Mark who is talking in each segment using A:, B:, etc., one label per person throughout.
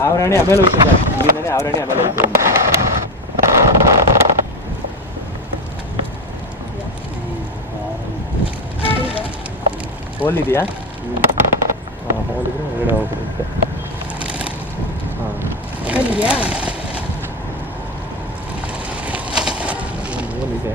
A: ಆವರಣೆ ಆಮೇಲೆ ಹೋಗ್ತದೆ ಇಲ್ಲಿಂದನೇ ಆವರಣೆ ಆಮೇಲೆ ಹೋಗ್ತದೆ ಹೋಲ್ ಇದೆಯಾ? ಹಾಂ ಹೋಲ್ ಇದ್ರೆ ಹೊರಗಡೆ ಹೋಗ್ಬಿಡುತ್ತೆ ಹಾಂ. ಹೋಲ್ ಇದೆ.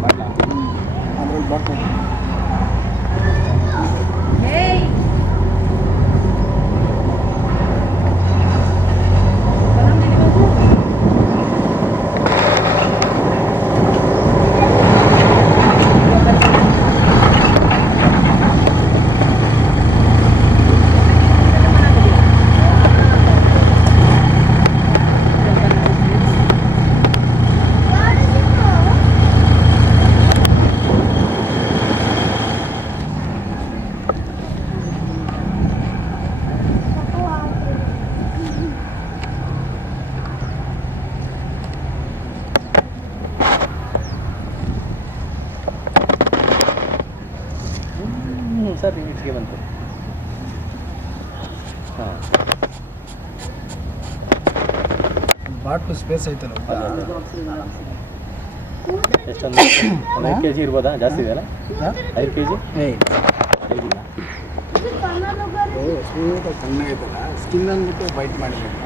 B: Barla. Barla.
A: Barla. ಸರ್ ಇಲ್ಲಿಗೆ ಬಂತು ಹಾಂ.
C: ಬಾಟ್ಲು ಸ್ಪೇಸ್ ಐತಲ್ಲ
A: ಎಷ್ಟೊಂದು? ಒಂದು ಐದು ಕೆ ಜಿ ಇರ್ಬೋದಾ? ಜಾಸ್ತಿ ಇದೆಯಲ್ಲ? ಐದು ಕೆ ಜಿ ಐದಿಲ್ಲ.
C: ತಣ್ಣಗೈತಲ್ಲ ಸ್ಕಿನ್ ಅಂದ್ಬಿಟ್ಟು ಬೈಟ್ ಮಾಡಬೇಕು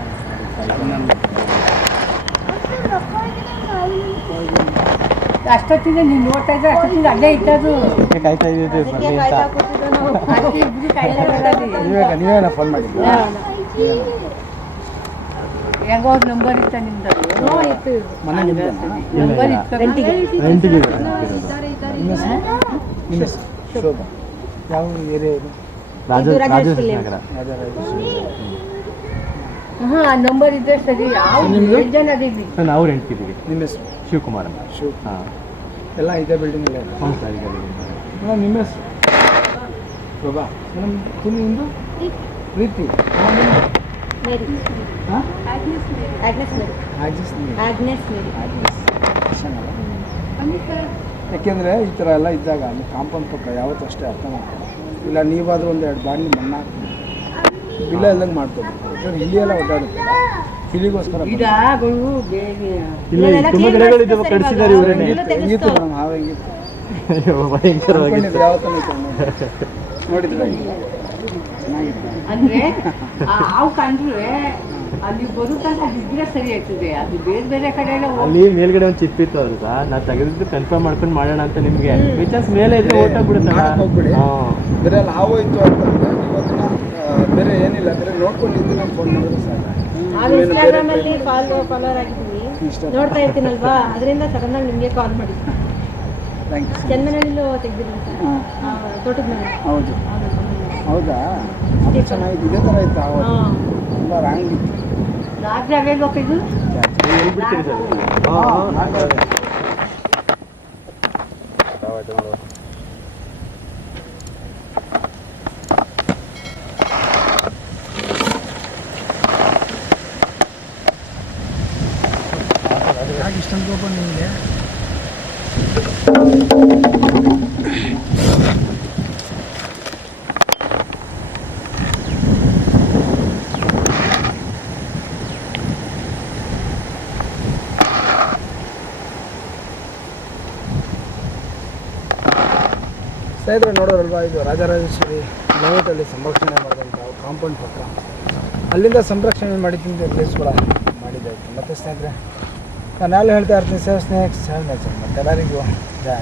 B: ಅಷ್ಟೊತ್ತಿಂದ ನಾನು
D: ನೋಡ್ತಾ ಇದ್ರೆ ಅಷ್ಟೊತ್ತಿಂದ ಅಲ್ಲೇ ಇಟ್ಟದು
A: ಕಾಯ್ತಾ ಇದ್ದೀವಿ ಬರಲಿ ಅಂತ.
C: ನೀವೇ ನೀವೇನ ಫೋನ್ ಮಾಡಿದ್ದು?
B: ಅಜ್ಜಿ.
D: ಹೆಂಗೋ ಒಂದು ನಂಬರ್ ಇತ್ತ ನಿಮ್ದು?
C: ಮನೆ ನಿಮ್ದು
D: ನಂಬರ್ ಇತ್ತು.
A: ರೆಂಟಿಗೆ
C: ನಿಮ್ಮ ಹೆಸರು? ನಿಮ್ಮ ಹೆಸರು? ಶೋಭಾ. ಯಾವ ಏರಿಯಾ ಇದು?
A: ರಾಜ ರಾಜೇಶ್ ನಗರ.
C: ರಾಜರಾಜೇಶ್ವರಿ
D: ಹಾ ನಂಬರ್ ಇದ್ರೆ ಸರಿ. ಯಾವ
C: ನಿಮ್ದು?
D: ಎಷ್ಟು ಜನ ಅದೀವಿ
A: ನಾವು ರೆಂಟ್ಗಿದ್ದೀವಿ
C: ನಿಮ್ಮ ಹೆಸರು?
A: ಶಿವಕುಮಾರ್ ಅಂತ.
C: ಶಿವ
A: ಹಾಂ.
C: ಎಲ್ಲ ಇದೆ ಬಿಲ್ಡಿಂಗ್ ಅಲ್ಲೇ?
A: ಹೌದು ಸರ್.
C: ನಿಮ್ಮ ಹೆಸರು? ಶೋಭಾ ಮೇಡಮ್ ತಿನ್ನಿ ಒಂದು ಪ್ರೀತಿ. ಯಾಕೆಂದ್ರೆ ಈ ಥರ ಎಲ್ಲ ಇದ್ದಾಗ ನೀವು ಕಾಂಪೌಂಡ್ ಪಕ್ಕ ಯಾವತ್ತೂ ಅಷ್ಟೇ ಅರ್ಥ ಮಾಡ್ತಾರೆ ಇಲ್ಲ ನೀವಾದರೂ ಒಂದು ಎರಡು ಬಾಣಿ ಮಣ್ಣು ಹಾಕ್ತೀವಿ ಇಲ್ಲ ಎಲ್ಲ ಮಾಡ್ತೀವಿ ಯಾಕಂದ್ರೆ ಇಲಿ ಎಲ್ಲ ಓಡಾಡುತ್ತೆ
A: ಇಲ್ಲಿ ಅಯ್ಯೋ, ಭಯಂಕರವಾಗಿತ್ತು
C: ಯಾವತ್ತೂ ನೋಡಿದ್ರೆ
D: ಅಂದ್ರೆ ಆ ಹಾವು ಕಂಡ್ರೆ ಅಲ್ಲಿ ಬರುತ್ತಂತ ಬಿದ್ದರೆ ಸರಿ ಆಯ್ತದೆ ಅದು ಬೇರೆ ಬೇರೆ ಕಡೆ ಎಲ್ಲ
A: ಅಲ್ಲಿ ಮೇಲ್ಗಡೆ ಒಂದು ಚಿಪ್ಪಿತ್ತು ಅಂತ ನಾ ತೆಗೆದಿದ್ದು ಕನ್ಫರ್ಮ್ ಮಾಡ್ಕೊಂಡು ಮಾಡೋಣ ಅಂತ ನಿಮಗೆ. ಬಿಚಾನ್ಸ್ ಮೇಲೆ ಇದ್ರೆ ಓಟ
C: ಬಿಡುತ್ತೆ ಹೋಗ್ಬಿಡಿ.
A: ಹಾಂ.
C: ಬೇರೆ ಅಲ್ಲಿ ಹಾವು ಇತ್ತು ಅಂತ ನೀವು ಅದನ್ನ ಬೇರೆ ಏನಿಲ್ಲ. ಬೇರೆ ನೋಡ್ಕೊಂಡು ಇದ್ದು ನಾವು ಫೋನ್ ಮಾಡಿದ್ರೆ ಸಾಕು.
E: ನಾವು
C: ನೀವೇನು
E: ಇನ್ಸ್ಟಾಗ್ರಾಮ್ ಅಲ್ಲಿ ಫಾಲೋ ಫಾಲೋವರ್
C: ಆಗಿದ್ದೀನಿ.
E: ನೋಡ್ತಾ ಇರ್ತೀನಲ್ವಾ? ಅದರಿಂದ ಸಡನ್ ಆಗಿ ನಿಮಗೆ ಕಾಲ್ ಮಾಡಿದ್ವಿ
C: ಥ್ಯಾಂಕ್ ಯು
E: ತೋಟದ ಮನೆ
C: ಹೌದು.
E: ಹೌದು,
C: ಅದು ಚೆನ್ನಾಗಿತ್ತು ಇದೇ ಥರ ಇತ್ತು?
E: ಹಾ.
C: ತುಂಬ ರಾಂಗ್ ಇತ್ತು.
D: ರಾತ್ರಿ ಆಗಬೇಕು ಇದು
A: ಹಾಂ
C: ಹಾಂ. ಸ್ನೇಹಿತರೆ ನೋಡೋರಲ್ವಾ ಇದು ರಾಜರಾಜೇಶ್ವರಿ ಲೋಟಲ್ಲಿ ಸಂರಕ್ಷಣೆ ಮಾಡಿದಂಥ ಕಾಂಪೌಂಡ್ ಪಕ್ಕ ಅಲ್ಲಿಂದ ಸಂರಕ್ಷಣೆ ಮಾಡಿ ಪ್ಲೇಸ್ ಕೂಡ ಮಾಡಿದ್ದಾಯಿತು ಮತ್ತು ಸ್ನೇಹಿತರೆ ನಾನು ಹೇಳ್ತಾ ಇರ್ತೀನಿ ಸೇವ್ ಸ್ನೇಕ್ಸ್ ಸೇವ್ ನೇಚರ್ ಮತ್ತು ಎಲ್ಲರಿಗೂ ಜಯ.